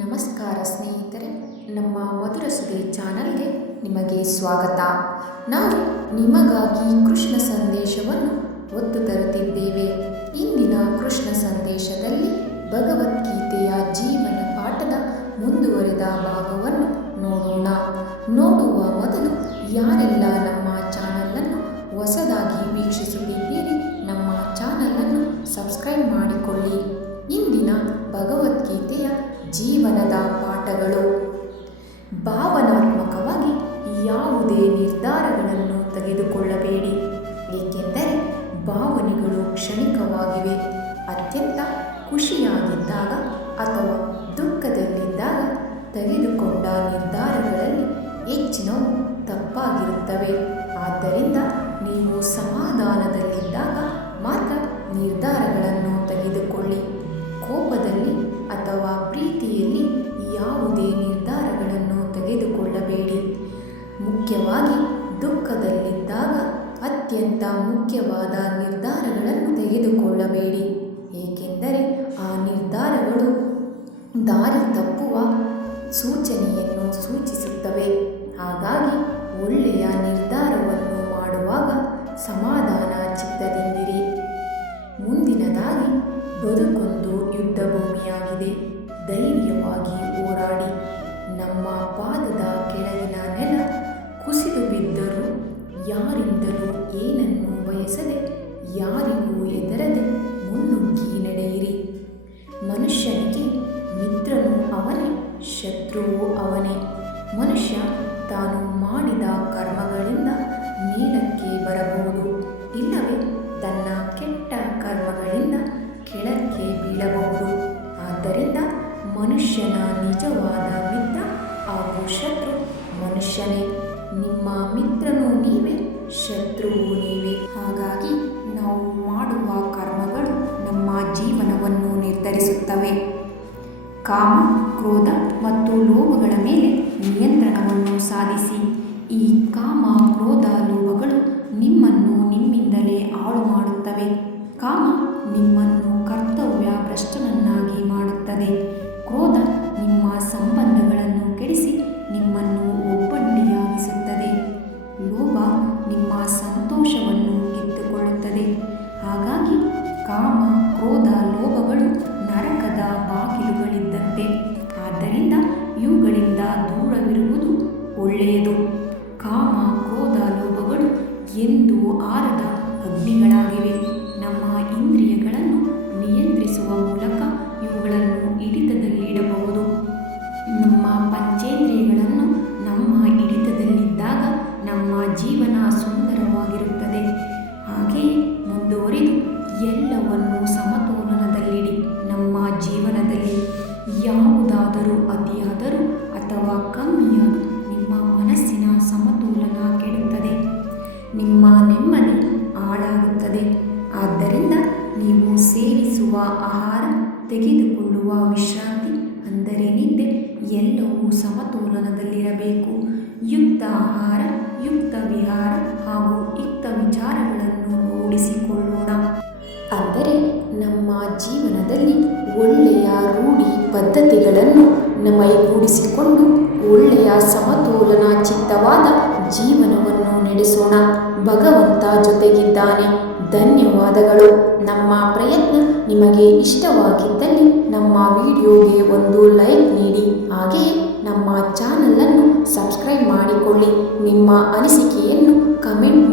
ನಮಸ್ಕಾರ ಸ್ನೇಹಿತರೆ, ನಮ್ಮ ಮಧುರ ಸುದ್ದಿ ಚಾನಲ್ಗೆ ನಿಮಗೆ ಸ್ವಾಗತ. ನಾವು ನಿಮಗಾಗಿ ಕೃಷ್ಣ ಸಂದೇಶವನ್ನು ಹೊತ್ತು ತರುತ್ತಿದ್ದೇವೆ. ಇಂದಿನ ಕೃಷ್ಣ ಸಂದೇಶದಲ್ಲಿ ಭಗವದ್ಗೀತೆಯ ಜೀವನ ಪಾಠದ ಮುಂದುವರೆದ ಭಾಗವನ್ನು ನೋಡೋಣ. ನೋಡುವ ಮೊದಲು ಯಾರೆಲ್ಲ ನಮ್ಮ ಚಾನಲನ್ನು ಹೊಸದಾಗಿ ವೀಕ್ಷಿಸುತ್ತಿದ್ದೀರಿ, ನಮ್ಮ ಚಾನಲನ್ನು ಸಬ್ಸ್ಕ್ರೈಬ್ ಮಾಡಿಕೊಳ್ಳಿ. ಇಂದಿನ ಭಗವದ್ಗೀತೆಯ ಜೀವನದ ಪಾಠಗಳು. ಭಾವನಾತ್ಮಕವಾಗಿ ಯಾವುದೇ ನಿರ್ಧಾರಗಳನ್ನು ತೆಗೆದುಕೊಳ್ಳಬೇಡಿ, ಏಕೆಂದರೆ ಭಾವನೆಗಳು ಕ್ಷಣಿಕವಾಗಿವೆ. ಅತ್ಯಂತ ಖುಷಿಯಾಗಿದ್ದಾಗ ಅಥವಾ ದುಃಖದಲ್ಲಿದ್ದಾಗ ತೆಗೆದುಕೊಂಡ ನಿರ್ಧಾರಗಳಲ್ಲಿ ಹೆಚ್ಚಿನವು ತಪ್ಪಾಗಿರುತ್ತವೆ. ಆದ್ದರಿಂದ ನೀವು ಸಮಾಧಾನದಲ್ಲಿದ್ದಾಗ ಮಾತ್ರ ನಿರ್ಧಾರಗಳನ್ನು ತೆಗೆದುಕೊಳ್ಳಿ. ಕೋಪದಲ್ಲಿ ಅಥವಾ ಪ್ರೀತಿಯಲ್ಲಿ ಯಾವುದೇ ನಿರ್ಧಾರಗಳನ್ನು ತೆಗೆದುಕೊಳ್ಳಬೇಡಿ. ಮುಖ್ಯವಾಗಿ ದುಃಖದಲ್ಲಿದ್ದಾಗ ಅತ್ಯಂತ ಮುಖ್ಯವಾದ ನಿರ್ಧಾರಗಳನ್ನು ತೆಗೆದುಕೊಳ್ಳಬೇಡಿ, ಏಕೆಂದರೆ ಆ ನಿರ್ಧಾರಗಳು ದಾರಿ ತಪ್ಪುವ ಸೂಚನೆಯನ್ನು ಸೂಚಿಸುತ್ತವೆ. ಹಾಗಾಗಿ ಒಳ್ಳೆಯ ನಿರ್ಧಾರವನ್ನು ಮಾಡುವಾಗ ಸಮಾಧಾನ ಚಿತ್ತದಿಂದಿರಿ. ಮುಂದಿನದಾಗಿ, ಬದುಕೊಂದು ಯುದ್ಧ ಭೂಮಿಯಾಗಿದೆ. ಧೈರ್ಯವಾಗಿ ಹೋರಾಡಿ. ನಮ್ಮ ಪಾದದ ಕೆಳಗಿನ ನೆಲ ಕುಸಿದು ಬಿದ್ದರೂ ಯಾರಿಂದಲೂ ಏನನ್ನೂ ಬಯಸದೆ, ಯಾರಿಗೂ ಹೆದರದೆ ಮುನ್ನುಗ್ಗಿ ನಡೆಯಿರಿ. ಮನುಷ್ಯನಿಗೆ ಮಿತ್ರನು ಅವನೇ, ಶತ್ರುವು ಅವನೇ. ಮನುಷ್ಯ ತಾನು ಮಾಡಿದ ಕರ್ಮಗಳಿಂದ ಮೇಲಕ್ಕೆ ಬರಬಹುದು, ಇಲ್ಲವೇ ತನ್ನ ಕೆಟ್ಟ ಕರ್ಮಗಳಿಂದ ಕೆಳಕ್ಕೆ ಬೀಳಬಹುದು. ಆದ್ದರಿಂದ ಮನುಷ್ಯನ ನಿಜವಾದ ಮಿತ್ರ ಹಾಗೂ ಶತ್ರು ಮನುಷ್ಯನೇ. ನಿಮ್ಮ ಮಿತ್ರನೂ ನೀವೇ, ಶತ್ರುವು ನೀವೇ. ಹಾಗಾಗಿ ನಾವು ಮಾಡುವ ಕರ್ಮಗಳು ನಮ್ಮ ಜೀವನವನ್ನು ನಿರ್ಧರಿಸುತ್ತವೆ. ಕಾಮ, ಕ್ರೋಧ ಮತ್ತು ಲೋಭಗಳ ಮೇಲೆ ನಿಯಂತ್ರಣವನ್ನು ಸಾಧಿಸಿ. ಈ ಕಾಮ, ಕ್ರೋಧ, ಲೋಭಗಳು ನಿಮ್ಮನ್ನು ನಿಮ್ಮಿಂದಲೇ ಹಾಳು ಮಾಡುತ್ತವೆ. ಕಾಮ ನಿಮ್ಮನ್ನು ಕರ್ತವ್ಯ ಭ್ರಷ್ಟನನ್ನಾಗಿ ಮಾಡುತ್ತದೆ. ಕ್ರೋಧ ನಿಮ್ಮ ಸಂಬಂಧಗಳನ್ನು ಕೆಡಿಸಿ ನಿಮ್ಮನ್ನು ಒಬ್ಬಂಟಿಯಾಗಿಸುತ್ತದೆ. ಲೋಭ ನಿಮ್ಮ ಸಂತೋಷವನ್ನು ಕಿತ್ತುಕೊಳ್ಳುತ್ತದೆ. ಹಾಗಾಗಿ ಕಾಮ, ಕ್ರೋಧ, ಲೋಭಗಳು ನರಕದ ಬಾಗಿಲುಗಳಿದ್ದಂತೆ. ಆದ್ದರಿಂದ ಇವುಗಳಿಂದ ದೂರವಿರುವುದು ಒಳ್ಳೆಯದು. ಕಾಮ, ಕ್ರೋಧ, ಲೋಭಗಳು ಎಂದೂ ಆರದ ಅಗ್ನಿಗಳಾಗಿವೆ. ನಮ್ಮ ಇಂದ್ರಿಯಗಳನ್ನು ನಿಯಂತ್ರಿಸುವ ಮೂಲಕ ಇವುಗಳನ್ನು ಹಿಡಿತದಲ್ಲಿಡಬಹುದು. ನಮ್ಮ ಪಂಚೇಂದ್ರಿಯಗಳನ್ನು ನಮ್ಮ ಹಿಡಿತದಲ್ಲಿದ್ದಾಗ ನಮ್ಮ ಜೀವನ ಸುಂದರವಾಗಿರುತ್ತದೆ. ಹಾಗೆಯೇ ಮುಂದುವರಿದು ಎಲ್ಲವನ್ನು ಸಮತೋಲನದಲ್ಲಿಡಿ. ನಮ್ಮ ಜೀವನದಲ್ಲಿ ಯಾವುದಾದರೂ ಅತಿಯಾದರೂ ಅಥವಾ ಕಮ್ಮಿಯಾದರೂ ನಿಮ್ಮ ಮನಸ್ಸಿನ ಸಮತೋಲನ ಕೆಡುತ್ತದೆ, ನಿಮ್ಮ ನೆಮ್ಮದಿ ಹಾಳಾಗುತ್ತದೆ. ಆದ್ದರಿಂದ ನೀವು ಸೇವಿಸುವ ಆಹಾರ, ತೆಗೆದುಕೊಳ್ಳುವ ವಿಶ್ರಾಂತಿ ಅಂದರೆ ನಿದ್ದೆ ಎಲ್ಲವೂ ಸಮತೋಲನದಲ್ಲಿರಬೇಕು. ಯುಕ್ತ ಆಹಾರ, ಯುಕ್ತ ವಿಹಾರ ಹಾಗೂ ಯುಕ್ತ ವಿಚಾರಗಳನ್ನು ರೂಢಿಸಿಕೊಳ್ಳೋಣ. ಅಂದರೆ ನಮ್ಮ ಜೀವನದಲ್ಲಿ ಒಳ್ಳೆಯ ರೂಢಿ ಪದ್ಧತಿಗಳನ್ನು ಮೈಗೂಡಿಸಿಕೊಂಡು ಒಳ್ಳೆಯ ಸಮತೋಲನ ಚಿತ್ತವಾದ ಜೀವನವನ್ನು ನಡೆಸೋಣ. ಭಗವಂತ ಜೊತೆಗಿದ್ದಾನೆ. ಧನ್ಯವಾದಗಳು. ನಮ್ಮ ಪ್ರಯತ್ನ ನಿಮಗೆ ಇಷ್ಟವಾಗಿದ್ದಲ್ಲಿ ನಮ್ಮ ವಿಡಿಯೋಗೆ ಒಂದು ಲೈಕ್ ನೀಡಿ. ಹಾಗೆಯೇ ನಮ್ಮ ಚಾನಲನ್ನು ಸಬ್ಸ್ಕ್ರೈಬ್ ಮಾಡಿಕೊಳ್ಳಿ. ನಿಮ್ಮ ಅನಿಸಿಕೆಯನ್ನು ಕಮೆಂಟ್